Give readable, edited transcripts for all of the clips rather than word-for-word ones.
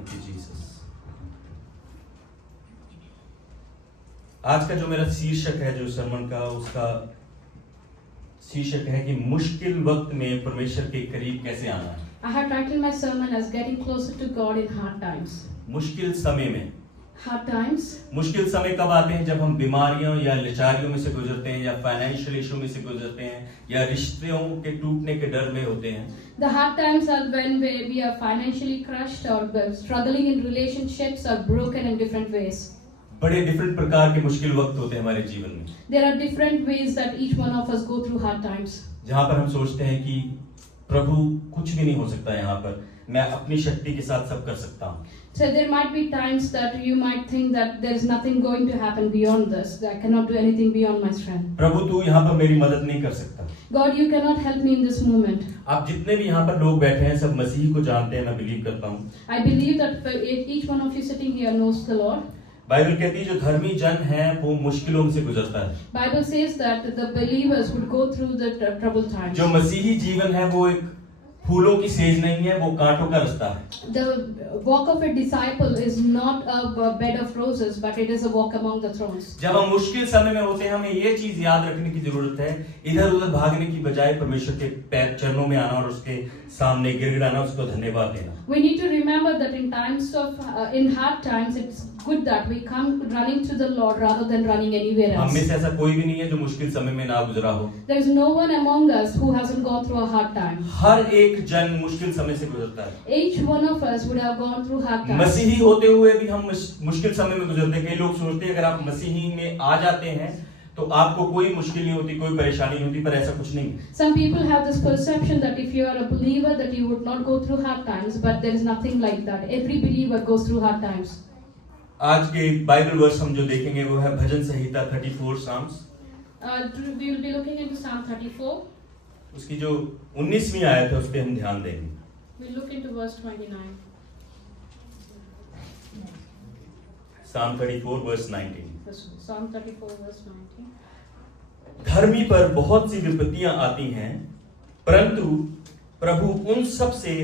Thank you Jesus. आज का जो मेरा शीर्षक है जो सरमन का, उसका शीर्षक है कि मुश्किल वक्त में परमेश्वर के करीब कैसे आना है। I have titled my sermon as Getting Closer to God in Hard Times. मुश्किल समय में, Hard times. मुश्किल समय कब आते हैं? जब हम बीमारियों या लाचारियों में से गुजरते हैं, या फाइनेंशियल इशू में से गुजरते हैं, या रिश्तों के टूटने के डर में होते हैं। The hard times are when we are financially crushed or struggling in relationships or broken in different ways. बड़े डिफरेंट प्रकार के मुश्किल वक्त होते हैं हमारे जीवन में, There are different ways that each one of us go through hard times. जहाँ पर हम सोचते हैं कि प्रभु कुछ भी नहीं हो सकता यहाँ पर, मैं अपनी शक्ति के साथ सब कर सकता हूँ। So there might be times that you might think that there is nothing going to happen beyond this. I cannot do anything beyond my strength. प्रभु तू यहाँ पर मेरी मदद नहीं कर सकता। God, you cannot help me in this moment. आप जितने भी यहाँ पर लोग बैठे हैं सब मसीह को जानते हैं, मैं बिलीव करता हूँ। I believe that each one of you sitting here knows the Lord. Bible कहती है जो धर्मी जन है वो मुश्किलों से गुजरता है। Bible says that the believers would go through the troubled times. जो मसीही जीवन है वो एक फूलों की सेज नहीं है, वो कांटों का रास्ता है। The walk of a disciple is not a bed of roses, but it is a walk among the thorns. जब हम मुश्किल समय में होते हैं हमें ये चीज याद रखने की जरूरत है, इधर उधर भागने की बजाय परमेश्वर के पैर चरणों में आना और उसके सामने गिड़गिड़ाना, उसको धन्यवाद देना। We need to remember that in times of in hard times, it's good that we come running to the Lord rather than running anywhere हम else. में से ऐसा कोई भी नहीं है जो मुश्किल समय में ना गुजरा हो। There is no one among us who hasn't gone through a hard time. हर एक जन मुश्किल समय से गुजरता है। Each one of us would have gone through hard times. मसीही होते हुए भी हम मुश्किल समय में गुजरते हैं। कई लोग सोचते हैं अगर आप मसीही में आ जाते हैं तो आपको कोई मुश्किल नहीं होती, कोई परेशानी नहीं होती, पर ऐसा कुछ नहीं। Some people have this perception that if you are a believer that you would not go through hard times, but there is nothing like that. Every believer goes through hard times. आज के Bible verse हम जो देखेंगे वो है भजन संहिता 34 Sam's. We will be looking into Psalm 34. उसकी जो 19वीं आयत है उस पे हम ध्यान देंगे। We'll look into verse 29. Psalm 34 verse 19। Psalm 34 verse 19. धर्मी पर बहुत सी विपत्तियां आती हैं, परंतु प्रभु उन सब से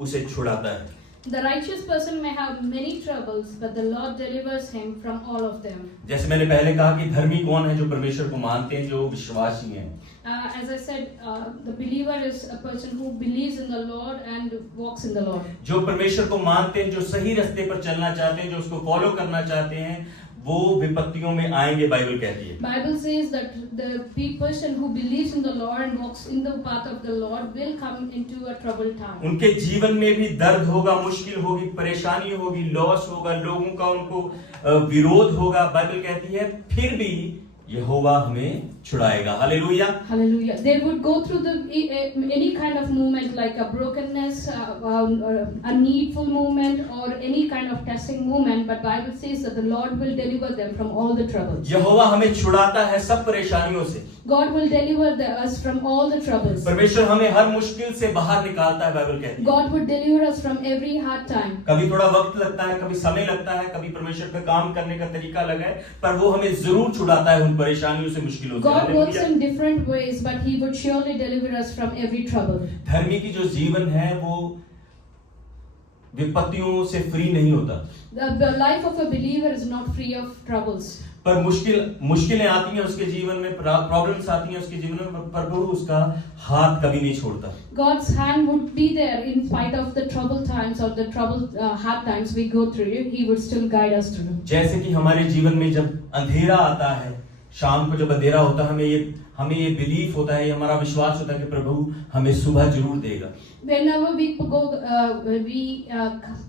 उसे छुड़ाता है। The righteous person may have many troubles, but the Lord delivers him from all of them. जैसे मैंने पहले कहा कि धर्मी कौन है? जो परमेश्वर को मानते हैं, जो विश्वासी हैं। As I said, the believer is a person who believes in the Lord and walks in the Lord. जो परमेश्वर को मानते हैं, जो सही रास्ते पर चलना चाहते हैं, जो उसको फॉलो करना चाहते हैं, वो विपत्तियों में आएंगे, बाइबल कहती है। Bible says that the person who believes in the Lord and walks in the path of the Lord will come into a troubled time. उनके जीवन में भी दर्द होगा, मुश्किल होगी, परेशानी होगी, लॉस होगा, लोगों का उनको विरोध होगा। बाइबल कहती है फिर भी यहोवा हमें छुड़ाएगा। Hallelujah. Hallelujah. They would go through any kind of movement like a brokenness, a needful movement, or any kind of testing movement. But Bible says that the Lord will deliver them from all the troubles. यहोवा हमें छुड़ाता है सब परेशानियों से। God will deliver us from all the troubles. परमेश्वर हमें हर मुश्किल से बाहर निकालता है, बाइबल कहती है। God would deliver us from every hard time. कभी थोड़ा वक्त लगता है, कभी समय लगता है, कभी परमेश्वर का काम करने का तरीका लगा है, पर वो हमें जरूर छुड़ाता है उन परेशानियों से, मुश्किलों से। God works in different ways, but He would surely deliver us from every trouble. धर्मी की जो जीवन है वो विपत्तियों से फ्री नहीं होता। The life of a believer is not free of troubles. पर मुश्किलें आती हैं उसके जीवन में, प्रॉब्लम्स आती हैं उसके जीवन में, पर प्रभु उसका हाथ कभी नहीं छोड़ता। God's hand would be there in spite of the troubled times or the troubled hard times we go through. He would still guide us through. जैसे कि हमारे जीवन में जब अंधेरा आता है, शाम को जब अंधेरा होता है, हमें ये बिलीफ होता है, हमारा विश्वास होता है कि प्रभु हमें सुबह जरूर देगा। Whenever we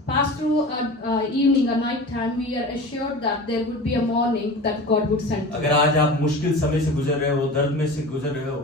pass through a evening, a night time, we are assured that there would be a morning that God would send. अगर आज आप मुश्किल समय से गुजर रहे हो, दर्द में से गुजर रहे हो,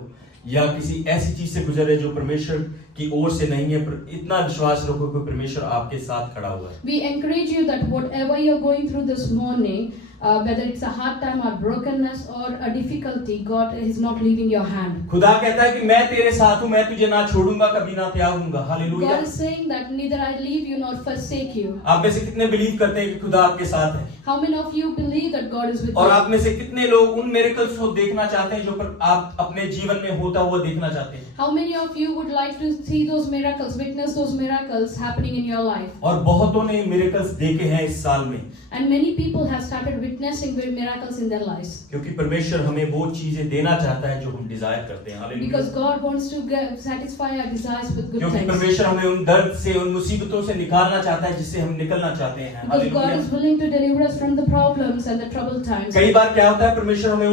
या किसी ऐसी चीज से गुजर रहे जो परमेश्वर की ओर से नहीं है, इतना विश्वास रखो कि परमेश्वर आपके साथ खड़ा हुआ है। We encourage you that whatever you are going through this morning, whether it's a hard time or brokenness or a difficulty, God is not leaving your hand. खुदा कहता है कि मैं तेरे साथ हूँ, मैं तुझे ना छोड़ूंगा, कभी ना त्यागूंगा। Hallelujah. God is saying that neither I leave you nor forsake you. आप में से कितने बिलीव करते हैं कि खुदा आपके साथ है? How many of you believe that God is with और you? आप में से कितने लोग उन मिरेकल्स को देखना चाहते हैं जो आप अपने जीवन में होता हुआ देखना चाहते हैं? How many of you would like to see those miracles, witness those miracles happening in your life. और बहुतों ने मिरेकल्स देखे हैं इस साल में, And many people have started witnessing miracles in their lives. क्योंकि परमेश्वर हमें वो चीजें देना चाहता है जो हम डिजायर करते हैं। Hallelujah. Because God wants to satisfy our desires with good क्योंकि things. परमेश्वर हमें उन दर्द से, उन मुसीबतों से निकालना चाहता है जिससे हम निकलना चाहते हैं। Because God hallelujah. is willing to deliver us from the problems and the troubled times. कई बार क्या होता है, परमेश्वर हमें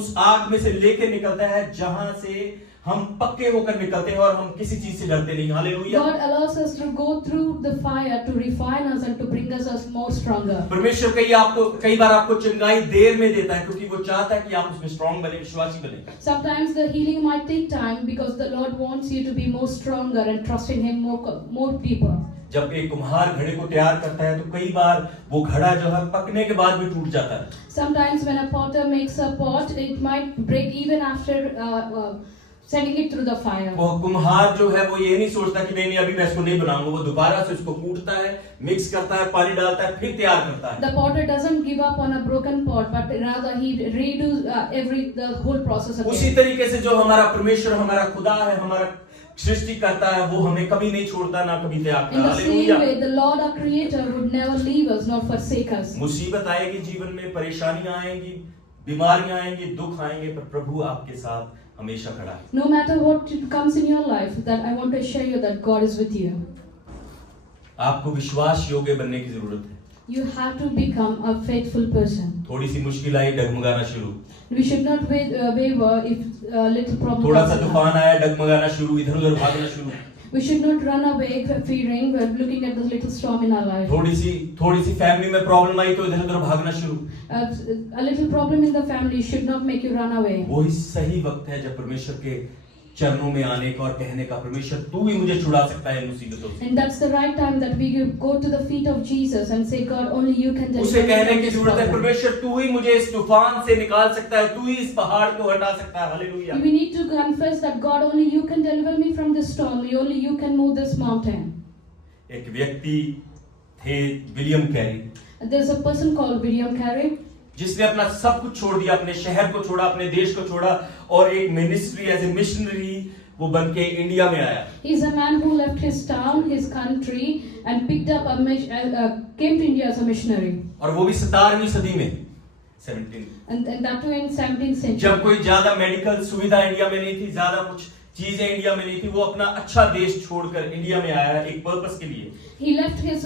उस आग में से लेके निकलता है जहां से हम पक्के होकर निकलते हैं और हम किसी चीज से डरते नहीं। Hallelujah. God allows us to go through the fire to refine us and to bring us more stronger. परमेश्वर कई बार आपको चंगाई देर में देता है क्योंकि वो चाहता है कि आप उसमें स्ट्रांग बने, विश्वासी बने। Sometimes the healing might take time because the Lord wants you to be more stronger and trust in Him more deeper. जब एक कुम्हार घड़े को तैयार करता है तो कई बार वो घड़ा जो है पकने के बाद भी टूट जाता है। Sometimes when a potter makes a pot, it might break even after sending it through the fire. वो कुम्हार जो है वो ये नहीं सोचता कि नहीं अभी मैं इसको नहीं बनाऊंगा, वो दोबारा से इसको कूटता है, मिक्स करता है, पानी डालता है, फिर तैयार करता है। The potter doesn't give up on a broken pot, but rather he redoes the whole process again. उसी तरीके से जो हमारा परमेश्वर, हमारा खुदा है, हमारा सृष्टि करता है, वो हमें कभी नहीं छोड़ता ना कभी त्यागता। In the same hallelujah. way, the Lord our Creator would never leave us nor forsake us. मुसीबत आएगी जीवन में, परेशानियां आएंगी, बीमारियां आएंगी, दुख आएंगे, पर प्रभु आपके साथ हमेशा खड़ा है। No matter what comes in your life, that I want to assure you that God is with you. आपको विश्वास योग्य बनने की जरूरत है। You have to become a faithful person. थोड़ी सी मुश्किल आई, डगमगाना शुरू। We should not waver if little problem थोड़ा सा comes. तूफान आया, डगमगाना शुरू, इधर उधर भागना शुरू। We should not run away fearing looking at the little storm in our life. थोड़ी सी फैमिली में प्रॉब्लम आई तो इधर उधर भागना शुरू। A little problem in the family should not make you run away. वही सही वक्त है जब परमेश्वर के चरणों में आने का और कहने का, परमेश्वर तू ही मुझे छुड़ा सकता है मुसीबतों से। And that's the right time that we go to the feet of Jesus and say, God, only you can deliver उसे me कहने from की this जरूरत है, problem. परमेश्वर तू ही मुझे इस तूफान से निकाल सकता है, तू ही इस पहाड़ को हटा सकता है। Hallelujah. We need to confess that God, only you can deliver me from this storm. Only you can move this mountain. एक व्यक्ति थे William Carey, There's a person called William Carey. जिसने अपना सब कुछ छोड़ दिया, अपने शहर को छोड़ा, अपने देश को छोड़ा और एक मिनिस्ट्री एज ए मिशनरी वो बन के इंडिया में आया। He's a man who left his town, his country, and picked up came to India as a missionary. और वो भी 17वीं सदी में, 17। And that too in 17th century. जब कोई ज्यादा मेडिकल सुविधा इंडिया में नहीं थी, ज्यादा कुछ चीजें इंडिया में नहीं थी, वो अपना अच्छा देश छोड़कर इंडिया में आया एक पर्पस के लिए। He left his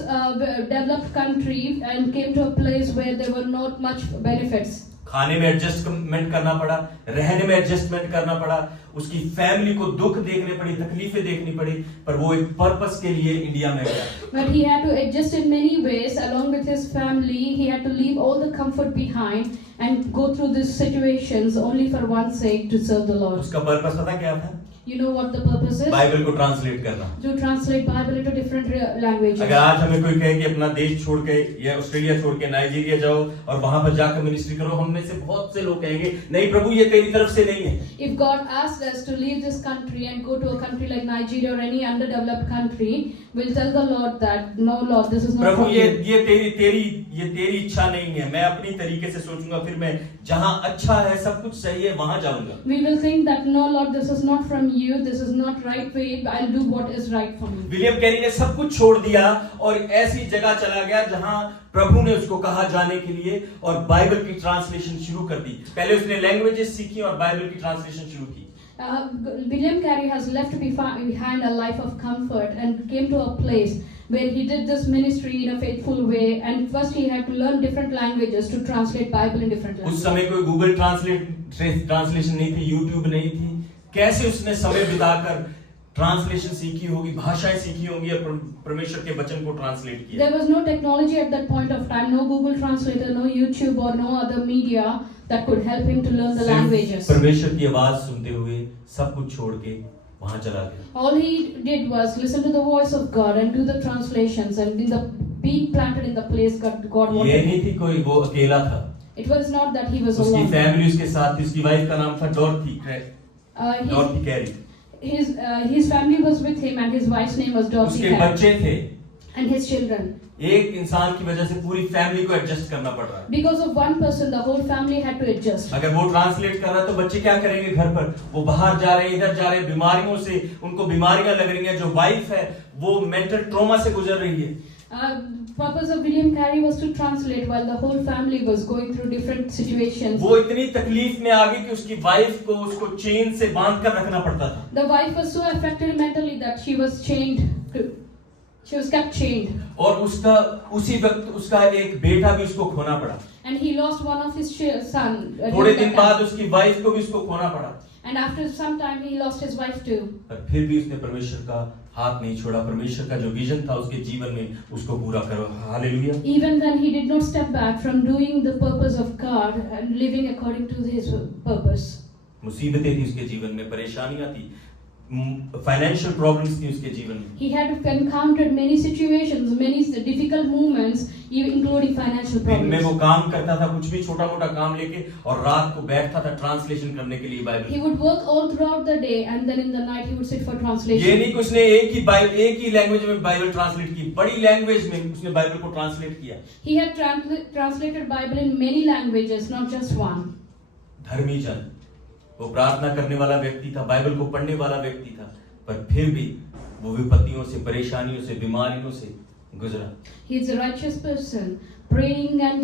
developed country and came to a place where there were not much benefits. खाने में एडजस्टमेंट करना पड़ा, रहने में एडजस्टमेंट करना पड़ा, उसकी फैमिली को दुख देखने पड़ी, तकलीफें देखनी पड़ी, पर वो एक पर्पस के लिए इंडिया में गया। But he had to adjust in many ways along with his family. He had to leave all the comfort behind and go through these situations only for one sake, to serve the Lord. उसका purpose पता क्या था? You know what the purpose is? Bible को translate करना। To translate Bible into different languages. अगर आज हमें कोई कहे कि अपना देश छोड़ के या ऑस्ट्रेलिया छोड़ के नाइजीरिया जाओ और वहां पर जाकर मिनिस्ट्री करो, हम में से बहुत से लोग कहेंगे नहीं प्रभु ये तेरी तरफ से नहीं है। If God asked us to leave this country and go to a country like Nigeria or any underdeveloped country, we'll tell the Lord that no Lord, this is not Prabhu from ये you. तेरी इच्छा नहीं है, मैं अपनी तरीके से सोचूंगा, फिर मैं जहां अच्छा है, सब कुछ सही है, वहां जाऊंगा। We will think that no Lord, this is not from you, this is not right way, I'll do what is right for me. William Carey ने सब कुछ छोड़ दिया और ऐसी जगह चला गया जहां प्रभु ने उसको कहा जाने के लिए और बाइबल की ट्रांसलेशन शुरू कर दी। पहले उसने लैंग्वेजेस सीखी और बाइबल की ट्रांसलेशन शुरू की। William Carey has left behind a life of comfort and came to a place where he did this ministry in a faithful way, and first he had to learn different languages to translate Bible in different languages. उस समय कोई Google translation नहीं थी, YouTube नहीं थी, कैसे उसने समय बिताकर ट्रांसलेशन सीखी होगी, भाषाएं सीखी होंगी और परमेश्वर के वचन को ट्रांसलेट किया। There was no technology at that point of time, no Google Translator, no YouTube or no other media that could help him to learn the languages. परमेश्वर की आवाज सुनते हुए सब कुछ छोड़ के वहां चला गया। All he did was listen to the voice of God and do the translations and being planted in the place God wanted. ये नहीं थी कोई वो अकेला था। It was not that he was उसकी alone. फैमिली उसके साथ थी, उसकी वाइफ का नाम था डॉर्थी carry. His family was with him and his wife's name was Dorothy उसके Carey. बच्चे थे। and his children. एक इंसान की वजह से पूरी फैमिली को एडजस्ट करना पड़ रहा है। Because of one person, the whole family had to adjust. अगर वो ट्रांसलेट कर रहा है तो बच्चे क्या करेंगे घर पर? वो बाहर जा रहे हैं, इधर जा रहे हैं, बीमारियों से उनको बीमारियां लग रही हैं। जो वाइफ है वो मेंटल ट्रॉमा से गुजर रही है। Purpose of William Carey was to translate while the whole family was going through different situations. वो इतनी तकलीफ में आ गई कि उसकी वाइफ को उसको चेन से बांध कर रखना पड़ता था। The wife was so affected mentally that she was kept chained. और उसका उसी वक्त उसका एक बेटा भी उसको खोना पड़ा। And he lost one of his son. थोड़े दिन बाद उसकी वाइफ को भी उसको खोना पड़ा। And after some time he lost his wife too. पर फिर भी उसने परमेश्वर का हाथ नहीं छोड़ा। परमेश्वर का जो विजन था उसके जीवन में उसको पूरा करो। Hallelujah. Even then he did not step back from doing the purpose of God and living according to his purpose. मुसीबतें थी उसके जीवन में, परेशानियां थी, फाइनेंशियल प्रॉब्लम्स थी उसके जीवन में। He had encountered many situations, many difficult moments, even including financial दिन में वो problems. काम करता था, कुछ भी छोटा मोटा काम लेके, और रात को बैठता था ट्रांसलेशन करने के लिए He Bible. would work all throughout the day and then in the night he would sit for ये translation. नहीं कि उसने एक ही लैंग्वेज में बाइबल ट्रांसलेट की, बड़ी लैंग्वेज में उसने बाइबल को ट्रांसलेट किया। He had translated Bible in many languages, not just one. धर्मी जन, वो प्रार्थना करने वाला व्यक्ति था, बाइबल को पढ़ने वाला व्यक्ति था, पर फिर भी वो विपत्तियों से, परेशानियों से, बीमारियों से गुजरा। He is a righteous person, praying and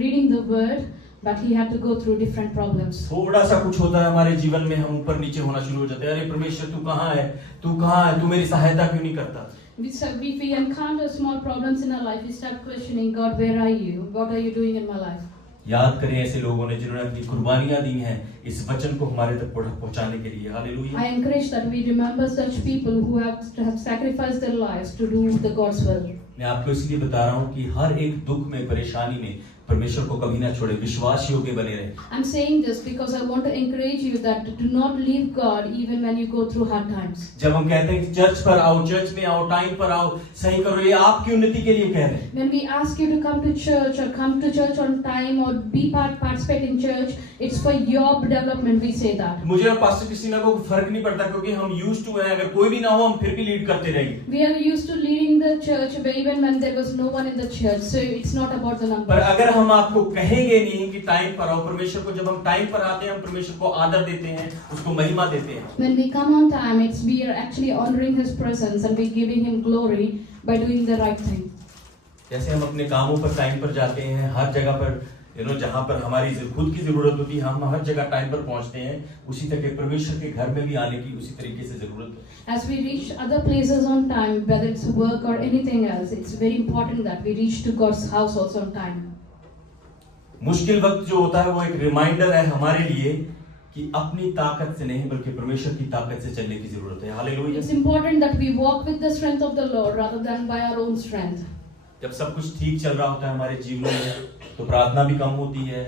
reading the word, but he had to go through different problems. थोड़ा सा कुछ होता है हमारे जीवन में, हम ऊपर नीचे होना शुरू हो जाते हैं। अरे परमेश्वर तू कहाँ है? तू कहाँ है? तू मेरी सहायता क्यों नहीं करता? If we encounter small problems in our life, we start questioning, God, where are you? What are you doing in my life? याद करें ऐसे लोगों ने जिन्होंने अपनी कुर्बानियां दी हैं इस वचन को हमारे तक पहुंचाने के लिए। Hallelujah. I encourage that we remember such people who have sacrificed their lives to do the God's will. मैं आपको इसलिए बता रहा हूँ कि हर एक दुख में, परेशानी में परमेश्वर को कभी ना छोड़े, विश्वास योग्य बने रहे। I'm saying this because I want to encourage you that do not leave God even when you go through hard times. जब हम कहते हैं कि चर्च पर आओ, चर्च में आओ, टाइम पर आओ, सही करो, ये आपकी उन्नति के लिए कह रहे हैं। When we ask you to come to church or come to church on time or participate in church, it's for your development. We say that. मुझे और पास्टर क्रिस्टीना को फर्क नहीं पड़ता क्योंकि हम यूज्ड टू हैं। अगर कोई भी ना हो हम फिर भी लीड करते रहेंगे। We are used to leading the church even when there was no one in the church. So it's not about the पर numbers. अगर हम आपको कहेंगे नहीं कि टाइम पर आओ, परमेश्वर को जब हम टाइम पर आते हैं हम परमेश्वर को आदर देते हैं, उसको महिमा देते हैं। When we come on time, we are actually honoring His presence and we giving Him glory by doing the right thing. जैसे हम अपने कामों पर टाइम पर जाते हैं, हर जगह पर जहाँ पर हमारी खुद की जरूरत होती है हम हर जगह टाइम पर पहुँचते हैं, उसी तरह परमेश्वर के घर में भी आने की उसी तरीके से जरूरत है। As we reach other places on time, whether it's work or anything else, it's very important that we reach to God's house also on time. मुश्किल वक्त जो होता है वो एक रिमाइंडर है हमारे लिए कि अपनी ताकत से नहीं बल्कि परमेश्वर की ताकत से चलने की जरूरत है। Hallelujah. It's important that we walk with the strength of the Lord rather than by our own strength. जब सब कुछ ठीक चल रहा होता है हमारे जीवन में तो प्रार्थना भी कम होती है,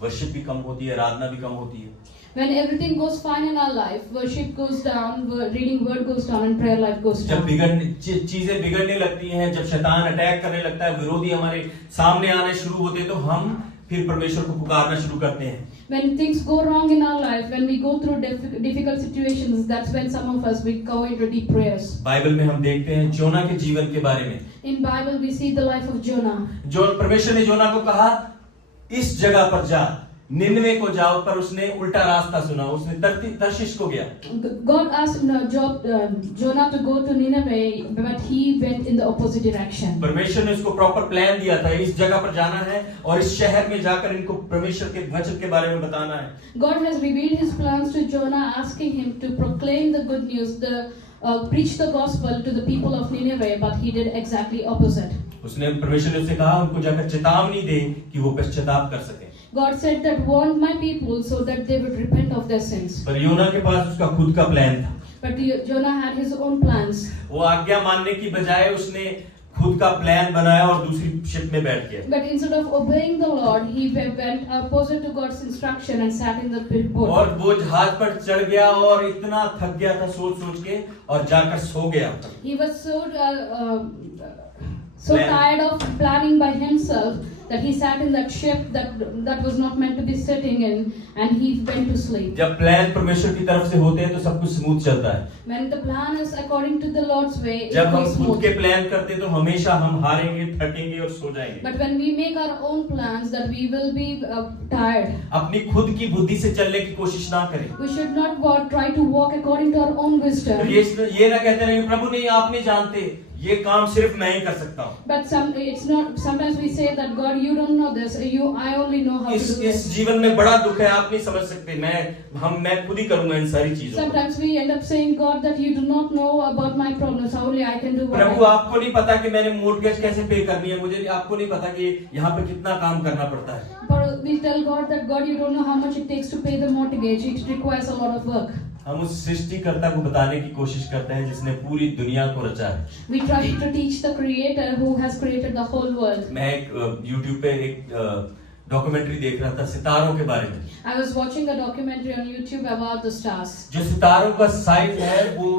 वर्शिप भी कम होती है, आराधना भी कम होती है। When everything goes fine in our life, worship goes down, reading word goes down, and prayer life goes जब down. चीजें बिगड़ने लगती हैं, जब शैतान अटैक करने लगता है, विरोधी हमारे सामने आने शुरू होते हैं, तो हम फिर परमेश्वर को पुकारना शुरू करते हैं। When things go wrong in our life, when we go through difficult situations, that's when some of us we go into deep prayers. Bible में हम देखते हैं जोना के जीवन के बारे में। In Bible we see the life of Jonah. जो परमेश्वर ने जोना को कहा इस जगह पर जा, निनवे को जाओ, पर उसने उल्टा रास्ता सुना, उसने तर्शीश को गया। God asked Jonah to go to Nineveh, but he went in the opposite direction. परमेश्वर ने उसको प्रॉपर प्लान दिया था, इस जगह पर जाना है और इस शहर में जाकर इनको परमेश्वर के वचन के बारे में बताना है। God has revealed His plans to Jonah, asking him to proclaim the good news, preach the gospel to the people of Nineveh, but he did exactly opposite. उसने परमेश्वर ने उससे कहा उनको जाकर चेतावनी दे कि वो पश्चाताप कर सके। God said that warn my people so that they would repent of their sins. पर योना के पास उसका खुद का प्लान था। But Jonah had his own plans. वो आज्ञा मानने की बजाय उसने खुद का प्लान बनाया और दूसरी शिप में बैठ गया। But instead of obeying the Lord, he went opposite to God's instruction and sat in the boat. और वो जहाज पर चढ़ गया और इतना थक गया था सोच के और जाकर सो गया। He was so tired of planning by himself that he sat in that ship that was not meant to be sitting in, and he went to sleep. जब प्लान परमेश्वर की तरफ से होते हैं तो सब कुछ स्मूथ चलता है। When the plan is according to the Lord's way, it जब हम goes खुद smooth. के प्लान करते हैं तो हमेशा हम हारेंगे, थकेंगे और सो जाएंगे। But when we make our own plans, that we will be tired. अपनी खुद की बुद्धि से चलने की कोशिश ना करें। We should not try to walk according to our own wisdom. ये ना कहते रहे प्रभु नहीं आप नहीं जानते, ये काम सिर्फ मैं ही कर सकता हूँ। But it's not. Sometimes we say that God, you don't know this. I only know how to do इस this. जीवन में बड़ा दुख है, आप नहीं समझ सकते, मैं खुद ही करूंगा इन सारी चीजों को। Sometimes we end up saying, God, that you do not know about my problems. Only I can do what Prabhu I आपको नहीं पता कि मैंने मोर्टगेज कैसे पे करनी है, मुझे आपको नहीं पता कि यहाँ पे कितना काम करना पड़ता है। But we tell God that God, you don't know how much it takes to pay the mortgage. It requires a lot of work. हम उस सृष्टिकर्ता को बताने की कोशिश करते हैं जिसने पूरी दुनिया को रचा है। We try to teach the Creator who has created the whole world. मैं एक YouTube पे एक डॉक्यूमेंट्री देख रहा था सितारों के बारे में। I was watching a documentary on YouTube about the stars. जो सितारों का साइज है वो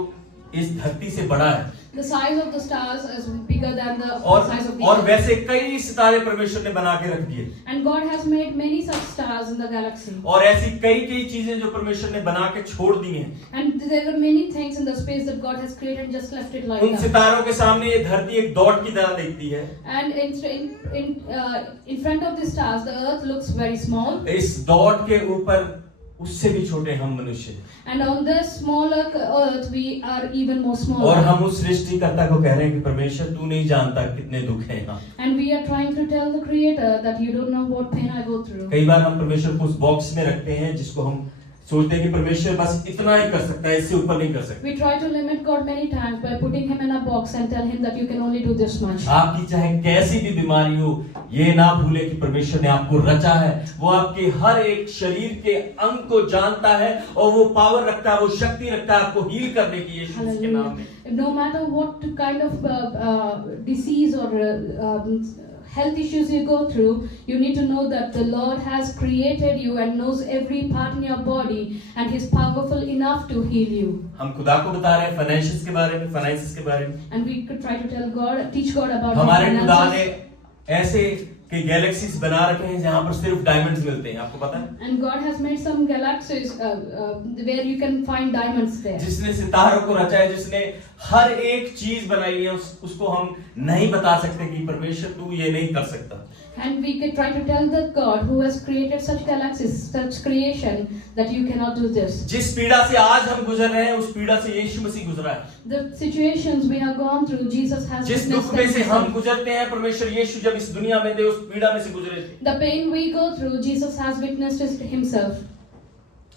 इस धरती से बड़ा है। The size of the stars is bigger than the size of the और earth. वैसे कई सितारे परमेश्वर ने बना के रख दिए। And God has made many such stars in the galaxy. और ऐसी कई चीजें जो परमेश्वर ने बना के छोड़ दी हैं। And there are many things in the space that God has created and just left it like उन that. सितारों के सामने ये धरती एक डॉट की तरह दिखती है। And in front of the stars, the earth looks very small. इस डॉट के ऊपर उससे भी छोटे हम मनुष्य। And on this smaller earth, we are even more smaller. और हम उस सृष्टिकर्ता को कह रहे हैं कि परमेश्वर तू नहीं जानता कितने दुख हैं यहाँ। And we are trying to tell the Creator that you don't know what pain I go through. कई बार हम परमेश्वर को उस बॉक्स में रखते हैं जिसको हम सोचते हैं कि परमेश्वर बस इतना ही कर सकता है, इससे ऊपर नहीं कर सकता। We try to limit God many times by putting him in a box and tell him that you can only do this much. आपकी चाहे कैसी भी बीमारी हो, ये ना भूले कि परमेश्वर ने आपको रचा है। वो आपके हर एक शरीर के अंग को जानता है और वो पावर रखता है, वो शक्ति रखता है आपको हील करने की यीशु के नाम में। No matter what kind of disease or health issues you go through, you need to know that the Lord has created you and knows every part in your body and He's powerful enough to heal you. हम खुदा को बता रहे हैं finances के बारे में। And we could try to tell God, teach God about हमारे खुदा ने finances. ऐसे कि गैलेक्सीज बना रखे हैं जहाँ पर सिर्फ डायमंड्स मिलते हैं, आपको पता है? And God has made some galaxies where you can find diamonds there. जिसने सितारों को रचा है, जिसने हर एक चीज बनाई है, उसको हम नहीं बता सकते कि परमेश्वर तू ये नहीं कर सकता। And we could try to tell that God who has created such galaxies, such creation, that you cannot do this. जिस पीड़ा से आज हम गुजर रहे हैं, उस पीड़ा से यीशु मसीह गुजरा है। The situations we have gone through, Jesus has जिस witnessed दुख में से हम himself. गुजरते हैं, परमेश्वर यीशु जब इस दुनिया में थे, उस पीड़ा में से गुजरे थे। The pain we go through, Jesus has witnessed it himself.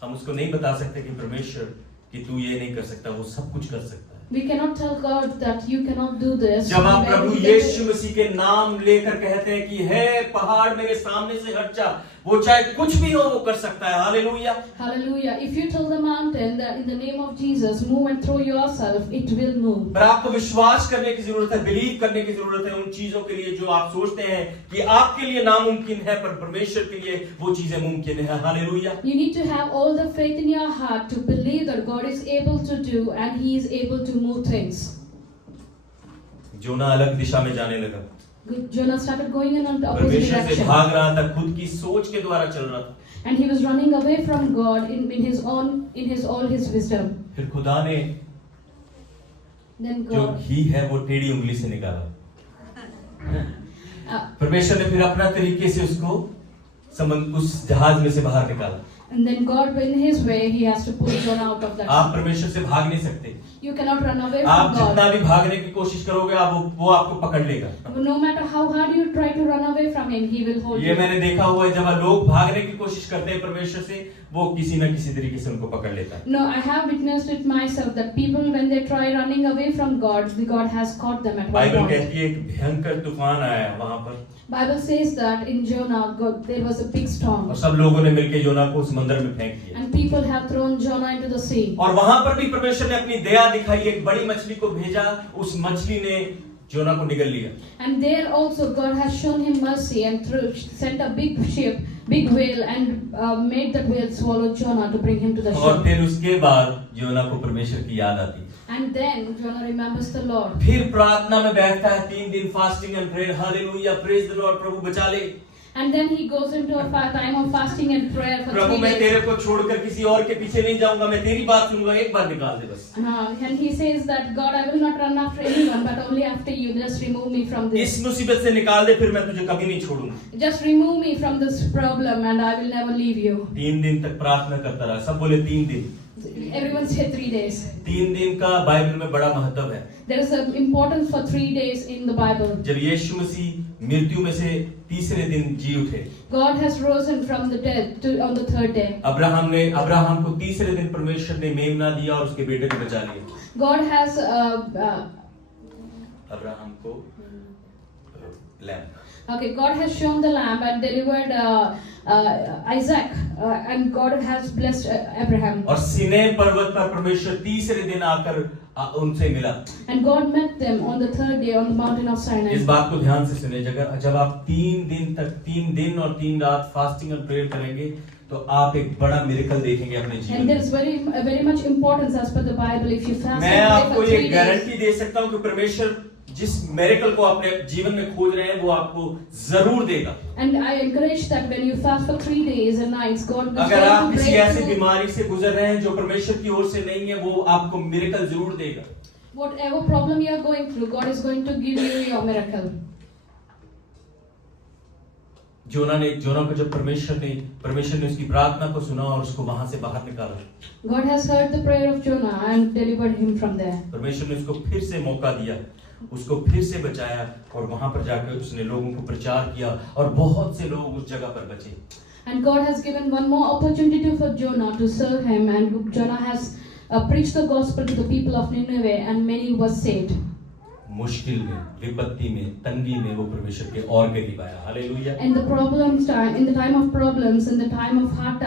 हम उसको नहीं बता सकते कि परमेश्वर कि तू ये नहीं कर सकता, वो सब कुछ कर सकता है। We cannot tell God that you cannot do this. जब आप When प्रभु we यीशु मसीह के नाम लेकर कहते हैं कि हे पहाड़ मेरे सामने से हट जा, वो चाहे कुछ भी हो वो कर सकता है। Hallelujah. Hallelujah. If you tell the mountain that in the name of Jesus, move and throw yourself, it will move. पर आपको विश्वास करने की जरूरत है, बिलीव करने की जरूरत है उन चीजों के लिए जो आप सोचते हैं कि आपके लिए नामुमकिन है, पर परमेश्वर के लिए वो चीजें मुमकिन है। Hallelujah. You need to have all the faith in your heart to believe that God is able to do and He is able to move things. जोना अलग दिशा में जाने लगा, Jonah started going in an opposite परमेश्वर से direction. भाग रहा था, खुद की सोच के द्वारा चल रहा था। And he was running away from God in his all his wisdom. फिर खुदा ने Then जो God, घी है वो टेढ़ी उंगली से निकाला। परमेश्वर ने फिर अपना तरीके से उसको उस जहाज में से बाहर निकाला। and then God, in His way, He has to pull Jonah out of that. आप परमेश्वर से भाग नहीं सकते। You cannot run away आप from जितना God. भी भागने की कोशिश करोगे, आप वो आपको पकड़ लेगा। No matter how hard you try to run away from Him, He will hold ये you. मैंने देखा हुआ है, जब लोग भागने की कोशिश करते हैं परमेश्वर से, वो किसी न किसी तरीके से उनको पकड़ लेता है। No, I have witnessed it myself that people, when they try running away from God, God has caught them at one Bible point. कहती है एक भयंकर तूफान आया वहां पर, Bible says that in Jonah, there was a big storm, और सब लोगों ने मिलकर योना को समंदर में फेंक दिया। and people have thrown Jonah into the sea. और वहां पर भी परमेश्वर ने अपनी दया दिखाई, एक बड़ी मछली को भेजा, उस मछली ने जोना को निगल लिया। And there also God has shown him mercy and sent a big ship, big whale, and made that whale swallow Jonah to bring him to the और shore. फिर उसके बाद योना को परमेश्वर की याद आती है। And then Jonah remembers the Lord. फिर प्रार्थना में बैठता है 3 दिन fasting and prayer hallelujah praise the lord प्रभु बचा ले And then he goes into a time of fasting and prayer for प्रभु 3 मैं days. तेरे को छोड़कर किसी और के पीछे नहीं जाऊंगा मैं तेरी बात सुनूंगा एक बार निकाल दे बस And he says that God, I will not run after anyone, but only after you. Just remove me from this. इस मुसीबत से निकाल दे फिर मैं तुझे कभी नहीं छोड़ूंगा Just remove me from this problem, and I will never leave you. 3 दिन तक प्रार्थना करता रहा सब बोले 3 दिन Everyone said 3 days. 3 दिन का बाइबल में बड़ा महत्व है There is an importance for 3 days in the Bible. जब यीशु मसीह मृत्यु में से तीसरे दिन जी उठे God has risen from the dead on the 3rd day. Abraham को तीसरे दिन परमेश्वर ने मेमना दिया और उसके बेटे को बचा लिया God has अब्राहम को lamb okay. God has shown the lamb and delivered Isaac, and God has blessed Abraham. और सीनै पर्वत पर परमेश्वर तीसरे दिन आकर उनसे मिला And God met them on the 3rd day on the mountain of Sinai. इस बात को ध्यान से सुनिए जब आप 3 दिन तक 3 दिन और 3 रात फास्टिंग और प्रेयर करेंगे तो आप एक बड़ा मिरेकल देखेंगे अपने जीवन And में there is very much importance as per the Bible. If you fast मैं and pray आपको for ये 3 days, गारंटी दे सकता हूँ कि परमेश्वर जिस मिरेकल को अपने जीवन में खोज रहे हैं वो आपको जरूर देगा and I encourage that when you fast for 3 days and nights, God will अगर आप break किसी ऐसी through बीमारी से गुजर रहे हैं जो परमेश्वर की ओर से नहीं है वो आपको मिरेकल जरूर देगा whatever problem you are going through. God is going to give you your miracle. जोना को जब परमेश्वर ने उसकी प्रार्थना को सुना और उसको वहां से बाहर निकाला God has heard the prayer of Jonah and delivered him from there. परमेश्वर ने उसको फिर से मौका दिया उसको फिर से बचाया और वहां पर जाकर उसने लोगों को प्रचार किया और बहुत से लोग उस जगह पर बचे And God has given one more opportunity for Jonah to serve him, and Jonah has preached the gospel to the people of Nineveh, and many were saved. मुश्किल में विपत्ति में तंगी में वो परमेश्वर के और करीब आया hallelujah In the time of problems, in the time of hard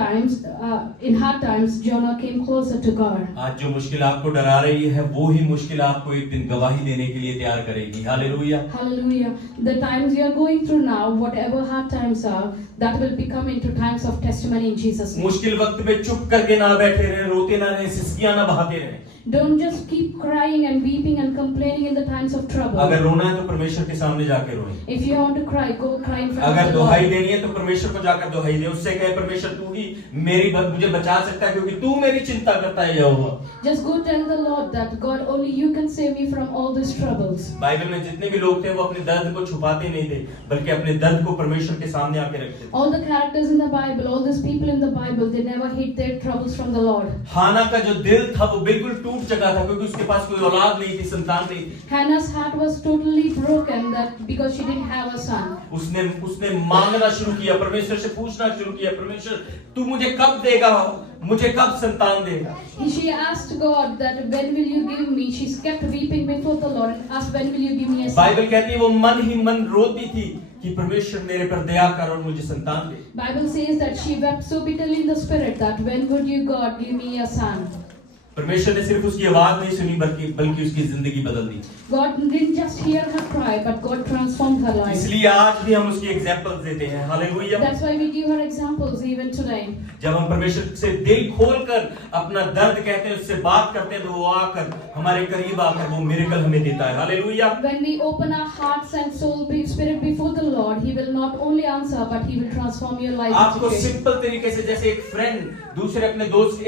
times, Jonah came closer to God. आज जो मुश्किल आपको डरा रही है वो ही मुश्किल आपको एक दिन गवाही देने के लिए तैयार करेगी hallelujah Hallelujah. The times you are going through now, whatever hard times are, that will become into times of testimony in Jesus' name. मुश्किल वक्त में चुप करके ना बैठे रहे रोते ना रहे सिसकियां ना बहाते रहे Don't just keep crying and weeping and complaining in the times of trouble. अगर रोना है तो परमेश्वर के सामने जाके रोए If you want to cry, go cry in front अगर of the दुहाई Lord. देनी है तो परमेश्वर को जाकर दुहाई दे उससे कहे परमेश्वर तू ही मुझे बचा सकता है क्योंकि तू मेरी चिंता करता है यहोवा Just go tell the Lord that God, only you can save me from all these troubles. Bible में जितने भी लोग थे वो अपने दर्द को छुपाते नहीं थे बल्कि अपने दर्द को परमेश्वर के सामने आके रखते थे All the characters in the Bible, all these people in the Bible, they never hid their troubles from the Lord. हाना का जो दिल था वो बिल्कुल टूट चुका था क्योंकि उसके पास कोई औलाद नहीं थी संतान नहीं थी Hannah's heart was totally broken that because she didn't have a son. उसने मांगना शुरू किया परमेश्वर से पूछना शुरू किया परमेश्वर तू मुझे कब देगा मुझे कब संतान देगा She asked God that when will you give me? She kept weeping before the Lord and asked when will you give me a son? Bible कहती है वो मन ही मन रोती थी कि परमेश्वर मेरे पर दया कर और मुझे संतान दे Bible says that she wept so bitterly in the spirit that when would you God give me a son? परमेश्वर ने सिर्फ उसकी आवाज नहीं सुनी बल्कि उसकी जिंदगी बदल दी God didn't just hear her cry, but God transformed her life. इसलिए आज भी हम उसकी एग्जांपल्स देते हैं hallelujah That's why we give her examples even today. जब हम परमेश्वर से दिल खोलकर अपना दर्द कहते हैं उससे बात करते हैं तो वो आकर हमारे करीब आकर वो मिरेकल हमें देता है hallelujah When we open our hearts and soul, spirit before the Lord, He will not only answer, but He will transform your life. आपको सिंपल तरीके से जैसे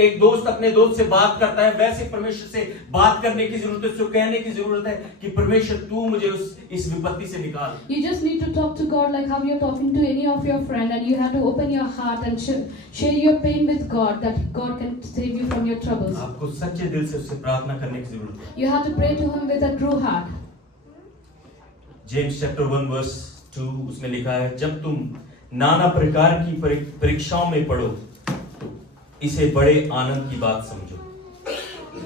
एक दोस्त अपने दोस्त से बात करता है वैसे परमेश्वर से बात करने की जरूरत है उसको कहने की जरूरत है कि परमेश्वर तू मुझे इस विपत्ति से निकाल You just need to talk to God like how you're talking to any of your friend, and you have to open your heart and share your pain with God, that God can save you from your troubles. आपको सच्चे दिल से उससे प्रार्थना करने की जरूरत है You have to pray to Him with a true heart. James chapter 1 verse 2 उसमें लिखा है जब तुम नाना प्रकार की परीक्षाओं में पड़ो इसे बड़े आनंद की बात समझो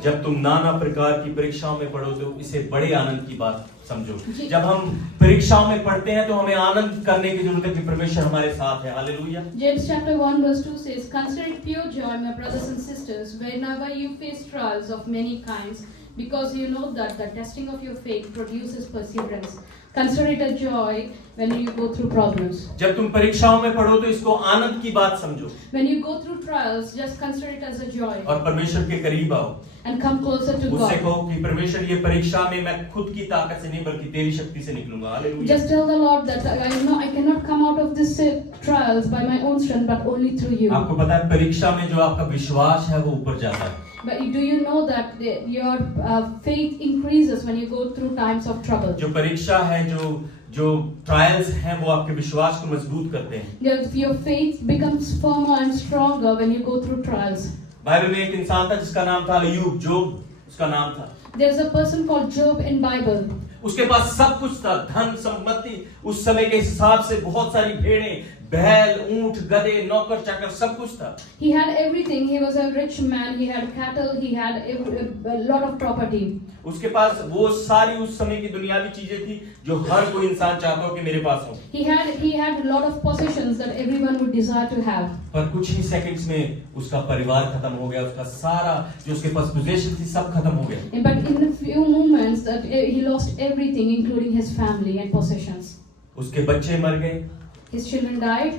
जब तुम नाना प्रकार की परीक्षाओं में पढ़ो तो इसे बड़े आनंद की बात समझो जब हम परीक्षाओं में पढ़ते हैं तो हमें आनंद करने की जरूरत है कि परमेश्वर हमारे साथ है hallelujah James chapter 1 verse 2 says, "Consider it pure joy, my brothers and sisters, whenever you face trials of many kinds, because you know that the testing of your faith produces perseverance." Consider it a joy when you go through problems. जब तुम परीक्षाओं में पढ़ो तो इसको आनंद की बात समझो When you go through trials, just consider it as a joy. और परमेश्वर के करीब आओ and come closer to उससे God. कहो कि परमेश्वर ये परीक्षा में मैं खुद की ताकत से नहीं बल्कि तेरी शक्ति से निकलूंगा। Hallelujah. Just tell the Lord that I cannot come out of this trials by my own strength, but only through you. आपको पता है परीक्षा में जो आपका विश्वास है वो ऊपर जाता है। But do you know that your faith increases when you go through times of trouble? जो परीक्षा है, जो ट्रायल्स हैं वो आपके विश्वास को मजबूत करते हैं। Your faith becomes firmer and stronger when you go through trials. Bible में एक इंसान था जिसका नाम था अय्यूब, जोब उसका नाम था। There's a person called Job in Bible. उसके पास सब कुछ था, धन संपत्ति, उस समय के हिसाब से बहुत सारी भेड़ें, बैल, ऊंट, गधे, नौकर चाकर सब कुछ था। He had everything. He was a rich man. He had cattle. He had a lot of property. उसके पास वो सारी उस समय की दुनियावी चीजें थी जो हर कोई इंसान चाहता हो कि मेरे पास हो। He had a lot of possessions that everyone would desire to have. पर कुछ ही सेकंड्स में उसका परिवार खत्म हो गया, उसका सारा जो उसके पास पोजीशन थी सब खत्म हो गया। But in a few moments that he lost everything, including his family and possessions. उसके बच्चे मर गए, His children died,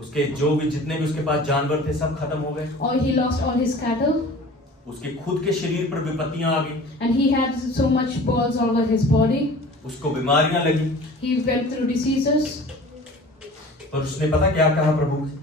उसके जितने भी उसके पास जानवर थे सब खत्म हो गए, or he lost all his cattle, उसके खुद के शरीर पर विपत्तियां आ गई, and he had so much balls all over his body. उसको बीमारियां लगी। He went through diseases. पर उसने पता क्या कहा प्रभु से?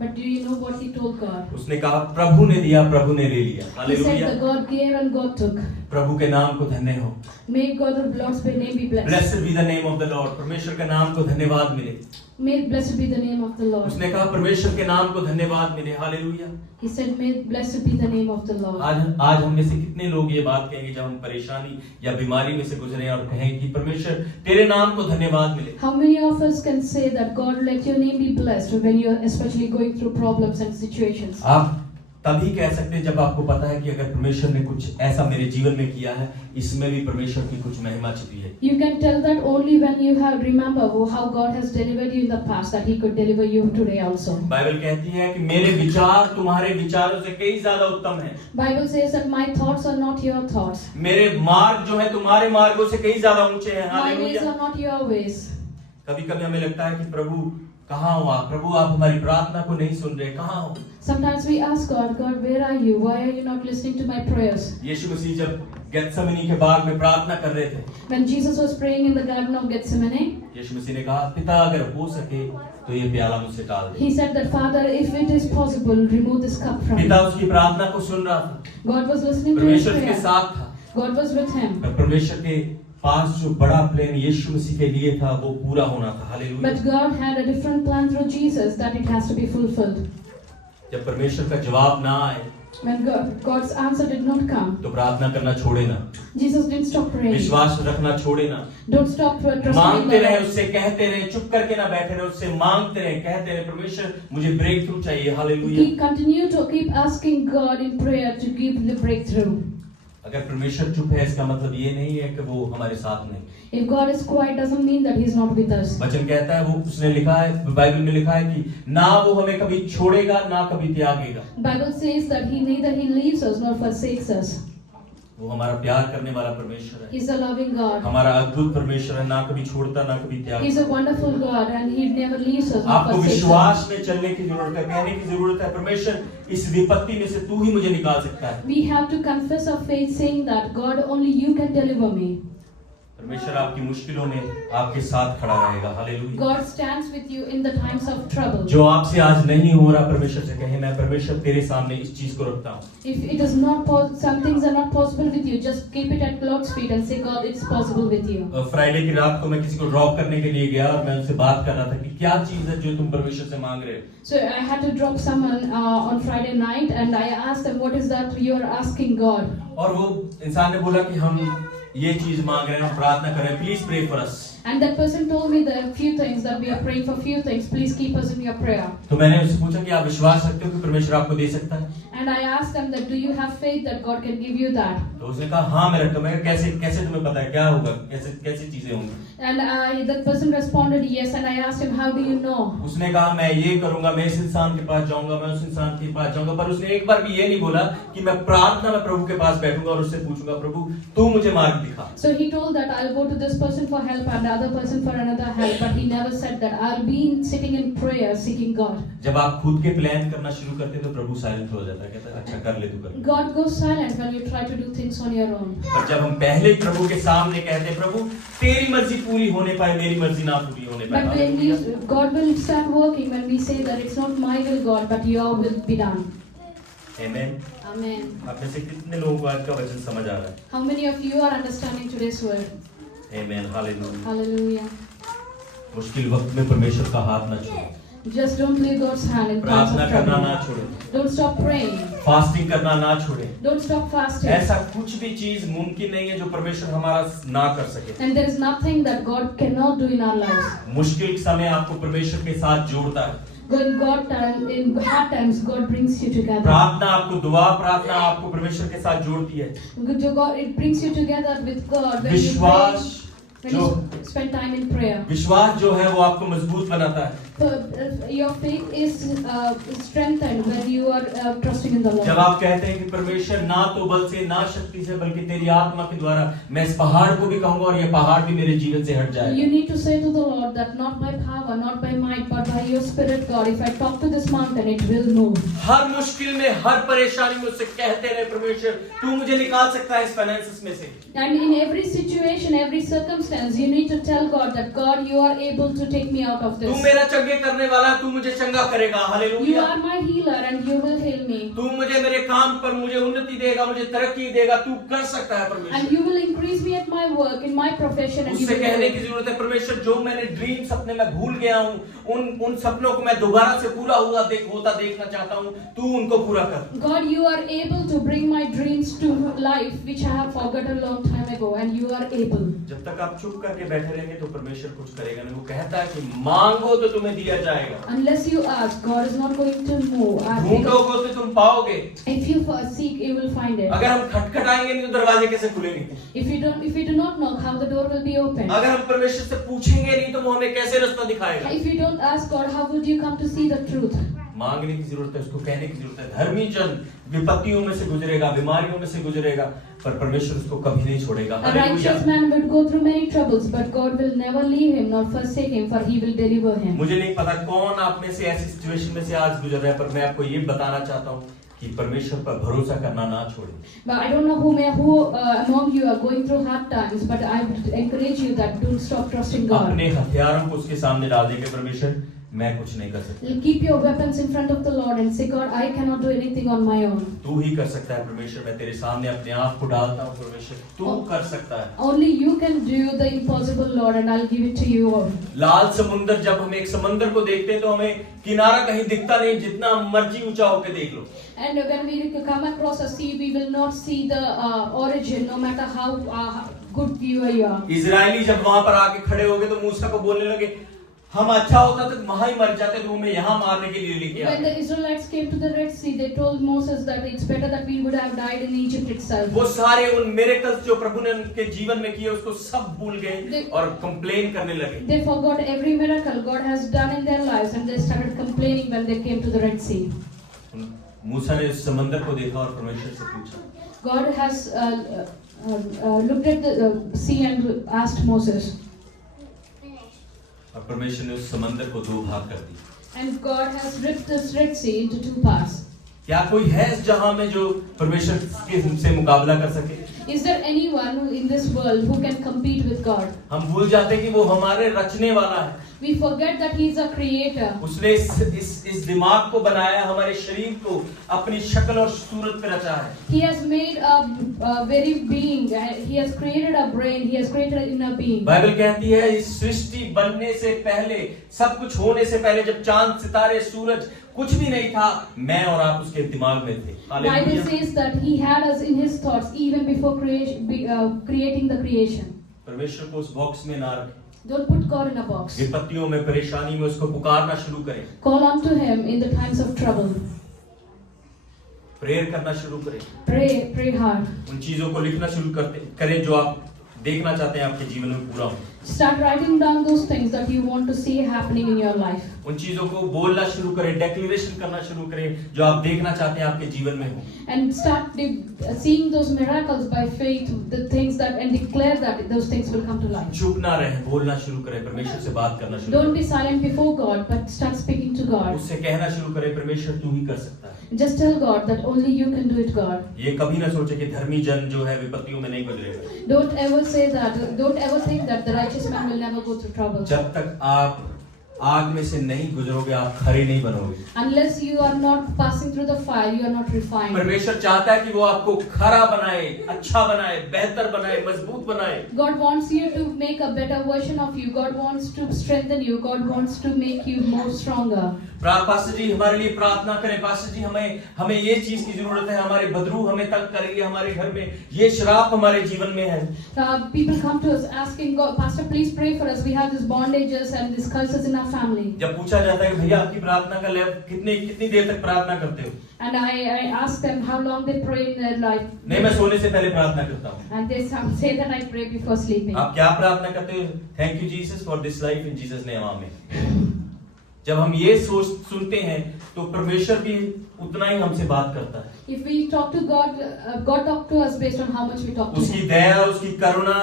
But do you know what he told God? उसने कहा प्रभु ने दिया, प्रभु ने ले लिया। He said hallelujah. that God gave and God took. प्रभु के नाम को धन्य हो। May God of Lord's name be blessed. Blessed be the name of the Lord। परमेश्वर के नाम को धन्यवाद मिले। May blessed be the name of the Lord. उसने कहा परमेश्वर के नाम को धन्यवाद मिले। Hallelujah. He said, may blessed be the name of the Lord. आज हम में से कितने लोग ये बात कहेंगे जब हम परेशानी या बीमारी में से गुजरे और कहें कि परमेश्वर तेरे नाम को धन्यवाद मिले। How many of us can say that God let your name be blessed when you are especially going through problems and situations? आप तभी कह सकते हैं जब आपको पता है कि अगर परमेश्वर ने कुछ ऐसा मेरे जीवन में किया है, इसमें भी परमेश्वर की कुछ महिमा छिपी है। You can tell that only when you have remember how God has delivered you in the past, that He could deliver you today also. Bible कहती है कि मेरे विचार तुम्हारे विचारों से कई ज्यादा उत्तम हैं। Bible says that my thoughts are not your thoughts. मेरे मार्ग जो है तुम्हारे मार्गों से कई ज्यादा ऊंचे हैं। My ways hallelujah. are not your ways. कभी कभी हमें लगता है कि प्रभु कहाँ हो आप? प्रभु आप हमारी प्रार्थना को नहीं सुन रहे, कहाँ हो? Sometimes we ask God, God, where are you? Why are you not listening to my prayers? यीशु मसीह जब गेत्सेमनी के बाग में प्रार्थना कर रहे थे, When Jesus was praying in the Garden of Gethsemane, यीशु मसीह ने कहा पिता अगर हो सके तो ये प्याला मुझसे टाल दे। He said that, Father, if it is possible, remove this cup from me. पिता उसकी प्रार्थना को सुन रहा था, God was listening to his परमेश्वर उसके prayer. साथ था। God was with him. पर परमेश्वर के पास जो बड़ा प्लान यीशु मसीह के लिए था वो पूरा होना था। Hallelujah. But God had a different plan through Jesus that it has to be fulfilled. जब परमेश्वर का जवाब ना आए When God's answer did not come, तो प्रार्थना करना छोड़े ना, Jesus didn't stop praying. विश्वास रखना छोड़े ना, Don't stop trusting in मांगते the रहे, Lord. उससे कहते रहे, चुप करके ना बैठे रहे, उससे मांगते रहे, कहते रहे परमेश्वर मुझे ब्रेक थ्रू चाहिए। Hallelujah. Continue to keep asking God in prayer to give the breakthrough. अगर परमेश्वर चुप है इसका मतलब ये नहीं है कि वो हमारे साथ नहीं। If God is quiet, doesn't mean that He's not with us. वचन कहता है, वो उसने लिखा है, बाइबल में लिखा है कि ना वो हमें कभी छोड़ेगा ना कभी त्यागेगा। Bible says that neither He leaves us nor forsakes us. वो हमारा प्यार करने वाला परमेश्वर है, He's a loving God. हमारा अद्भुत परमेश्वर है, ना कभी छोड़ता ना कभी He's त्यागता। a wonderful God, and He never leaves us nor आपको forsakes us. विश्वास में चलने की जरूरत है, कहने की जरूरत है परमेश्वर इस विपत्ति में से तू ही मुझे निकाल सकता है। We have to confess our faith, saying that God, only You can deliver me. परमेश्वर आपकी मुश्किलों में आपके साथ खड़ा रहेगा। Hallelujah. God stands with you in the times of trouble. जो आपसे आज नहीं हो रहा, परमेश्वर से कहे मैं परमेश्वर तेरे सामने इस चीज को रखता हूँ। If it is not some things are not possible with you, just keep it at Lord's feet and say, God, it's possible with you. Friday की रात को मैं किसी को ड्रॉप करने के लिए गया और मैं उनसे बात कर रहा था कि क्या चीज है जो तुम परमेश्वर से मांग रहे हो। So I had to drop someone on Friday night, and I asked them, what is that you are asking God? और वो इंसान ने बोला कि हम ये चीज मांग रहे हैं, हम प्रार्थना कर रहे हैं, please pray for us. And that person told me that few things, that we are praying for few things. Please keep us in your prayer. तो मैंने उससे पूछा कि आप विश्वास रखते हो कि परमेश्वर आपको दे सकता है? And I asked them that, do you have faith that God can give you that? तो उसने कहा हाँ मैं रखता हूँ। मैं कहा कैसे तुम्हें पता है क्या होगा, कैसे चीजें होंगी? And that person responded yes, and I asked him, how do you know? उसने कहा मैं ये करूंगा, मैं इस इंसान के पास जाऊंगा, मैं उस इंसान के पास जाऊंगा, पर उसने एक बार भी ये नहीं बोला कि मैं प्रार्थना में प्रभु के पास बैठूंगा और उससे पूछूंगा प्रभु तू मुझे मार्ग दिखा। So he told that I'll go to this person for help and the other person for another help, but he never said that I'll be sitting in prayer seeking God. जब आप खुद के प्लान करना शुरू करते हैं तो प्रभु silent हो जाता है। कहता है अच्छा कर ले तू कर ले। God goes silent when you try to do things on your own. पर जब हम पहले प्रभु के सामने कहते हैं प्रभु तेरी मर्जी पूरी होने पाए मेरी मर्जी ना पूरी होने पाए, But when we, God will start working when we say that it's not my will, God, but your will be done. Amen. Amen. आप में से कितने लोगों को आज का वचन समझ आ रहा है? How many of you are understanding today's word? Amen, hallelujah. Hallelujah. मुश्किल वक्त में परमेश्वर का हाथ ना छोड़ो, Just don't leave God's hand in times प्रार्थना of करना trouble. ना छोड़ो, Don't stop praying. फास्टिंग करना ना छोड़े। Don't stop fasting. ऐसा कुछ भी चीज मुमकिन नहीं है जो परमेश्वर हमारा ना कर सके। And there is nothing that God cannot do in our lives. मुश्किल समय आपको परमेश्वर के साथ जोड़ता है। When in hard times, God brings you together. प्रार्थना आपको दुआ प्रार्थना आपको परमेश्वर के साथ जोड़ती है। It brings you together with God when you विश्वास pray, when you spend time in prayer. विश्वास जो है वो आपको मजबूत बनाता है। So, your faith is strengthened when you are trusting in the Lord. जब आप कहते हैं कि परमेश्वर ना तो बल से ना शक्ति से बल्कि तेरी आत्मा के द्वारा मैं इस पहाड़ को भी कहूंगा और ये पहाड़ भी मेरे जीवन से हट जाएगा। You need to say to the Lord that not by power, not by might, but by your spirit, God. If I talk to this mountain, it will move. हर मुश्किल में हर परेशानी में उससे कहते रहे परमेश्वर तू मुझे निकाल सकता है इस फाइनेंस में से। And in every situation, every circumstance, you need to tell God that God, you are able to take me out of तू this. मेरा चंगे करने वाला तू मुझे चंगा करेगा। You hallelujah. are my healer and you will heal me. तू मुझे मेरे काम पर मुझे उन्नति देगा मुझे तरक्की देगा तू कर सकता है And परमेश्वर। you will increase me at my work, in my profession, and you उससे will कहने do की it. जरूरत है परमेश्वर जो मैंने ड्रीम सपने में भूल गया हूँ उन सपनों को मैं दोबारा से पूरा होता देखना चाहता हूँ तू उनको पूरा कर। God, you are able to bring my dreams to life, which I have forgotten a long time ago, and you are able. जब तक आप चुप करके बैठे रहेंगे तो परमेश्वर कुछ करेगा नहीं। वो कहता है कि मांगो तो तुम्हें दिया जाएगा, Unless you ask, God is not going to move. ढूंढोगे तो तुम पाओगे, If you first seek, you will find it. अगर हम खटखटाएंगे नहीं तो दरवाजे कैसे खुलेंगे? If you do not knock, how the door will be open? अगर हम परमेश्वर से पूछेंगे नहीं तो वो हमें कैसे रास्ता दिखाएगा? If you don't ask God, how would you come to see the truth? मांगने की जरूरत है, उसको कहने की जरूरत है। धर्मी जन विपत्तियों में से गुजरेगा, बीमारियों में से गुजरेगा, पर परमेश्वर उसको कभी नहीं छोड़ेगा। A righteous man would go through many troubles, but God will never leave him nor forsake him, for He will deliver him. मुझे नहीं पता कौन आप में से ऐसी सिचुएशन में से आज गुजर रहा है, पर मैं आपको ये बताना चाहता हूँ कि परमेश्वर पर भरोसा करना ना छोड़ें। But I don't know who among you are going through hard times, but I would encourage you that don't stop trusting God. अपने हथियारों को उसके सामने डाल देंगे परमेश्वर मैं कुछ नहीं कर सकता। Keep your weapons in front of the Lord and say, God, I cannot do anything on my own. तू ही कर सकता है परमेश्वर, मैं तेरे सामने अपने आप को डालता हूँ परमेश्वर, तू कर सकता है। Only you can do the impossible, Lord, and I'll give it to you all. लाल समुंदर, जब हम एक समुंदर को देखते हैं तो हमें किनारा कहीं दिखता नहीं, जितना मर्जी ऊंचा होके देख लो। And when we come across a sea, we will not see the origin, no matter how good viewer you are. Israeli जब वहां पर आके खड़े हो गए तो मूसा को बोलने लगे हम अच्छा होता तो वहां ही मर जाते, तो हमें यहाँ मारने के लिए लेके आए। When the Israelites came to the Red Sea, they told Moses that it's better that we would have died in Egypt itself. वो सारे उन मिरेकल्स जो प्रभु ने उनके जीवन में किए उसको सब भूल गए और कंप्लेन करने लगे। They forgot every miracle God has done in their lives, and they started complaining when they came to the Red Sea. मूसा ने उस समंदर को देखा और परमेश्वर से पूछा। God has looked at the sea and asked Moses. और परमेश्वर ने उस समंदर को दो भाग कर दी। And God has ripped this Red Sea into two parts. क्या कोई है इस जहां में जो परमेश्वर के से मुकाबला कर सके? Is there anyone in this world who can compete with God? हम भूल जाते हैं कि वो हमारे रचने वाला है। We forget that He is a creator. उसने इस दिमाग को बनाया, हमारे शरीर को अपनी शक्ल और सूरत पे रचा है। He has made a very being. He has created a brain. He has created an inner being. Bible कहती है इस सृष्टि बनने से पहले, सब कुछ होने से पहले, जब चांद सितारे सूरज कुछ भी नहीं था, मैं और आप उसके दिमाग में थे। Bible says that He had us in His thoughts even before creating the creation. परमेश्वर को उस बॉक्स में ना रखें। Don't put God in a box. विपत्तियों में, परेशानी में उसको पुकारना शुरू करें। Call unto Him in the times of trouble. Prayer करना शुरू करें। Pray hard. उन चीजों को लिखना शुरू करें जो आप देखना चाहते हैं आपके जीवन में पूरा हो। Start writing down those things that you want to see happening in your life. उन चीजों को बोलना शुरू करें, डेक्लेरेशन करना शुरू करें जो आप देखना चाहते हैं आपके जीवन में हो। And start seeing those miracles by faith, the things that, and declare that those things will come to life. चुप ना रहें, बोलना शुरू करें, परमेश्वर से बात करना शुरू Don't करें। be silent before God, but start speaking to God. उससे कहना शुरू करें, परमेश्वर तू ही कर सकता है। Just tell God that only you can do it, God. ये कभी ना सोचे कि धर्मी जन जो है विपत्तियों में नहीं गुजरेगा। Don't ever say that. Don't ever think that the righteous man will never go through trouble. जब तक आप आग में से नहीं गुजरोगे, आप खरे नहीं बनोगे। Unless you are not passing through the fire, you are not refined. परमेश्वर चाहता है कि वो आपको खरा बनाए, अच्छा बनाए, बेहतर बनाए, मजबूत बनाए। God wants you to make a better version of you. God wants to strengthen you. God wants to make you more stronger. Pastor ji हमारे लिए प्रार्थना करें। पास्टर जी हमें ये चीज की जरूरत है, हमारे बदरू हमें तंग करेंगे, हमारे घर में ये श्राप हमारे जीवन में है। People come to us asking God, Pastor, please pray for us. We have these bondages and these curses in our family. जब पूछा जाता है कि भैया आपकी प्रार्थना का लेवल कितनी देर तक प्रार्थना करते हो? And I ask them how long they pray in their life. नहीं, मैं सोने से पहले प्रार्थना करता हूँ। And they say that I pray before sleeping. आप क्या प्रार्थना करते हो? Thank you Jesus for this life in Jesus name, आमीन। जब हम ये सुनते हैं तो परमेश्वर भी उतना ही हमसे बात करता है। If we talk to God, God talk to us based on how much we talk to उसकी Him. दया, उसकी करुणा,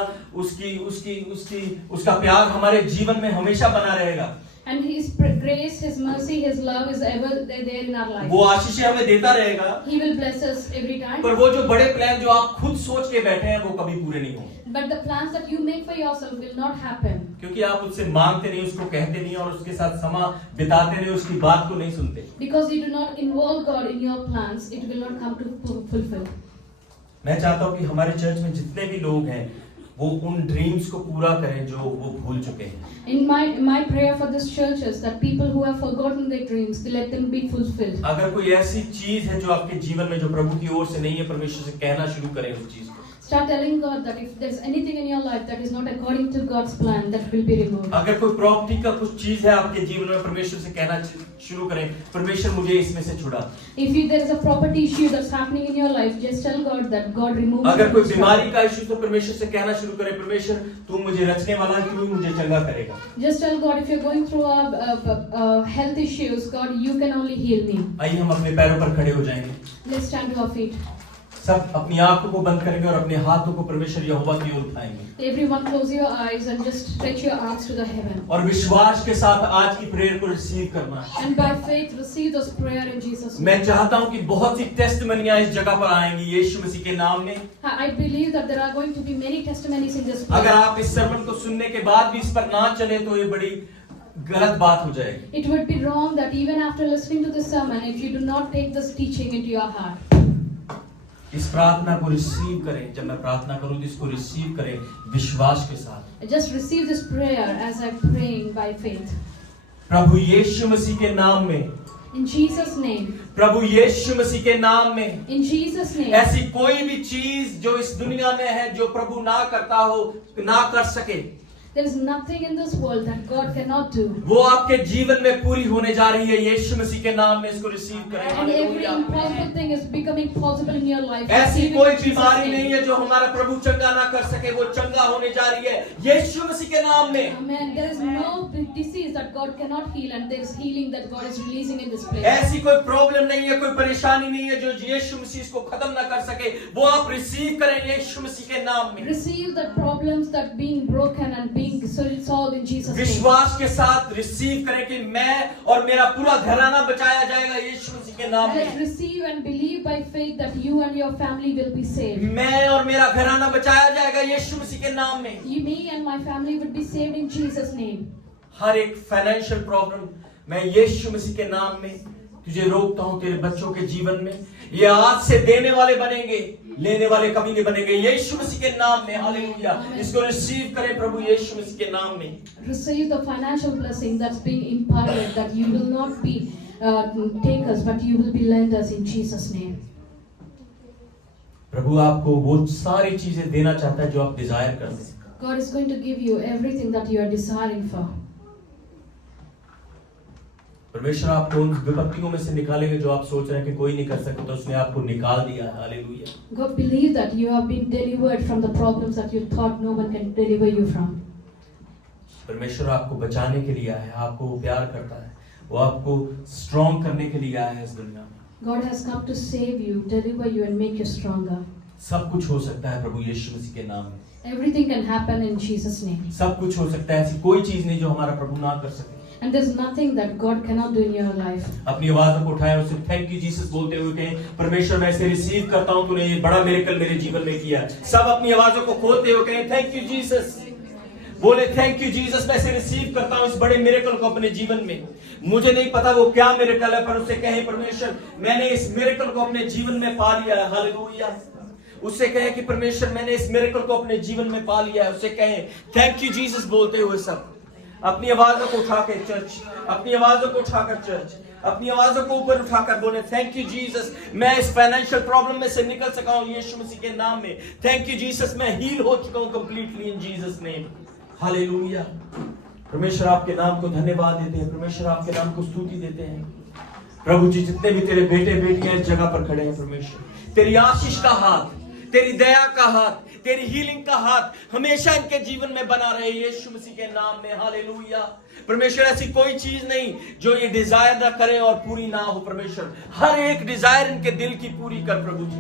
उसका प्यार हमारे जीवन में हमेशा बना रहेगा। And His grace, His mercy, His love is ever there in our life. वो आशीषें हमें देता रहेगा। He will bless us every time. पर वो जो बड़े प्लान जो आप खुद सोच के बैठे हैं वो कभी पूरे नहीं होंगे। But the plans that you make for yourself will not happen. क्योंकि आप उससे मांगते नहीं, उसको कहते नहीं और उसके साथ समय बिताते नहीं, उसकी बात को नहीं सुनते। Because you do not involve God in your plans, it will not come to fulfill. मैं चाहता हूँ कि हमारे चर्च में जितने भी लोग हैं वो उन ड्रीम्स को पूरा करें जो वो भूल चुके हैं। In my prayer for this church is that people who have forgotten their dreams, let them be fulfilled. अगर कोई ऐसी चीज है जो आपके जीवन में जो प्रभु की ओर से नहीं है, परमेश्वर से कहना शुरू करें उस चीज को। Start telling God that if there's anything in your life that is not according to God's plan, that will be removed. अगर कोई प्रॉपर्टी का कुछ चीज है आपके जीवन में, परमेश्वर से कहना शुरू करें, परमेश्वर मुझे इसमें से छुड़ा। If there is a property issue that's happening in your life, just tell God that God remove it. अगर कोई बीमारी का इश्यू तो परमेश्वर से कहना शुरू करें, परमेश्वर तू मुझे रचने वाला है, तू ही मुझे चंगा करेगा। Just tell God if you're going through a health issues, God, you can only heal me. आइए हम अपने पैरों पर खड़े हो जाएंगे। Let's stand to our feet. सब अपनी आंखों को बंद करेंगे और अपने हाथों को परमेश्वर यहोवा की ओर उठाएंगे। Everyone close your eyes and just stretch your arms to the heaven. और विश्वास के साथ आज की प्रेयर को रिसीव करना है। And by faith receive this prayer in Jesus' name. मैं चाहता हूं कि बहुत सी टेस्टिमनियां इस जगह पर आएंगी यीशु मसीह के नाम में। I believe that there are going to be many testimonies in this place. अगर आप इस सर्मन को सुनने के बाद भी इस पर ना चले तो ये बड़ी गलत बात हो जाएगी। It would be wrong that even after listening to this sermon, if you do not take this teaching into your heart. इस प्रार्थना को रिसीव करें। जब मैं प्रार्थना करूं तो इसको रिसीव करें विश्वास के साथ। Just receive this prayer as I'm praying by faith. प्रभु यीशु मसीह के नाम में, In Jesus' name. प्रभु यीशु मसीह के नाम में, In Jesus' name. ऐसी कोई भी चीज जो इस दुनिया में है जो प्रभु ना करता हो, ना कर सके, There is nothing in this world that God cannot do. वो आपके जीवन में पूरी होने जा रही है। यीशु मसीह के नाम में इसको रिसीव करें। And every hallelujah. impossible thing is becoming possible in your life. ऐसी Receive it कोई in Jesus' बीमारी name. नहीं है जो हमारा प्रभु चंगा ना कर सके, वो चंगा होने जा रही है यीशु मसीह के नाम में। Amen. There is no disease that God cannot heal, and there is healing that God is releasing in this place. ऐसी कोई प्रॉब्लम नहीं है, कोई परेशानी नहीं है जो यीशु मसीह इसको खत्म ना कर सके, वो आप रिसीव करें यीशु मसीह के नाम में। Receive the problems that being broken and being solved in Jesus' name. विश्वास के साथ रिसीव करें कि मैं और मेरा पूरा घराना बचाया जाएगा यीशु मसीह के नाम Just में। receive and believe by faith that you and your family will be saved. मैं और मेरा घराना बचाया जाएगा यीशु मसीह के नाम में। You, me and my family would be saved in Jesus' name. हर एक फाइनेंशियल प्रॉब्लम मैं यीशु मसीह के नाम में तुझे रोकता हूं। तेरे बच्चों के जीवन में ये आज से देने वाले बनेंगे, लेने वाले कभी नहीं बनेंगे यीशु मसीह के नाम में। हालेलुया। इसको रिसीव करें प्रभु यीशु मसीह के नाम में। Receive the financial blessing that's being imparted, that you will not be takers, but you will be lenders in Jesus' name. प्रभु आपको वो सारी चीजें देना चाहता है जो आप डिजायर करते हैं। God is going to give you everything that you are desiring for. परमेश्वर आपको उन विपत्तियों में से निकालेंगे जो आप सोच रहे हैं कि कोई नहीं कर सकता, तो उसने आपको निकाल दिया है। Hallelujah. God believe that you have been delivered from the problems that you thought no one can deliver you from. परमेश्वर आपको बचाने के लिए आया है, आपको वो प्यार करता है, वो आपको स्ट्रॉन्ग करने के लिए आया है इस दुनिया में। God has come to save you, deliver you and make you stronger. सब कुछ हो सकता है प्रभु यीशु मसीह के नाम में। Everything can happen in Jesus' name. सब कुछ हो सकता है, ऐसी कोई चीज नहीं जो हमारा प्रभु ना कर सके। And there's nothing that God cannot do in your life. अपनी आवाज को उठाएं, उसे थैंक यू जीसस बोलते हुए कहें, परमेश्वर मैं इसे रिसीव करता हूं, तूने ये बड़ा मिरेकल मेरे जीवन में किया। सब अपनी आवाजों को खोलते हुए कहें, थैंक यू जीसस। बोले, थैंक यू जीसस, मैं इसे रिसीव करता हूं, इस बड़े मिरेकल को अपने जीवन में। मुझे नहीं पता वो क्या मिरेकल है, पर उसे कहें, परमेश्वर मैंने इस मिरेकल को अपने जीवन में पा लिया है। हालेलुया। उससे कहें कि परमेश्वर मैंने इस मिरेकल को अपने जीवन में पा लिया है। उसे कहें, थैंक यू जीसस बोलते हुए सब अपनी आवाजों को उठाकर चर्च, अपनी आवाजों को उठाकर चर्च, अपनी आवाजों को ऊपर उठाकर बोले, थैंक यू जीसस, मैं इस फाइनेंशियल प्रॉब्लम में से निकल सका हूं यीशु मसीह के नाम में। थैंक यू जीसस, मैं हील हो चुका हूं completely in Jesus name. Hallelujah. परमेश्वर आपके नाम को धन्यवाद देते हैं, परमेश्वर आपके नाम को स्तुति देते हैं। प्रभु जी, जितने भी तेरे बेटे बेटियां इस जगह पर खड़े हैं परमेश्वर, तेरी आशीष का हाथ, तेरी दया का हाथ, तेरी हीलिंग का हाथ हमेशा इनके जीवन में बना रहे यीशु मसीह के नाम में। हालेलुया। परमेश्वर ऐसी कोई चीज नहीं जो ये डिजायर ना करे और पूरी ना हो। परमेश्वर हर एक डिजायर इनके दिल की पूरी कर। प्रभु जी,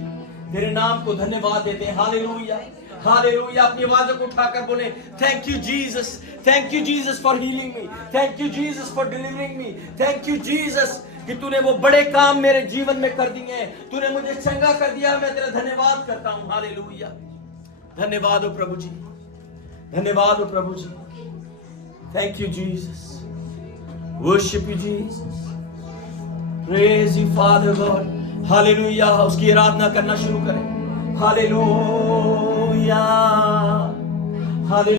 तेरे नाम को धन्यवाद देते हैं। Hallelujah, hallelujah. अपनी आवाजों को उठाकर बोले, thank you Jesus, thank you Jesus for healing me, thank you Jesus for delivering me, thank you Jesus कि तूने वो बड़े काम मेरे जीवन में कर दिए हैं, तूने मुझे चंगा कर दिया, मैं तेरा धन्यवाद करता हूं। हालेलुया। धन्यवाद हो प्रभु जी, धन्यवाद हो प्रभु जी। Thank you Jesus, worship you Jesus, praise you Father God. Hallelujah. उसकी आराधना करना शुरू करें। Hallelujah, hallelujah.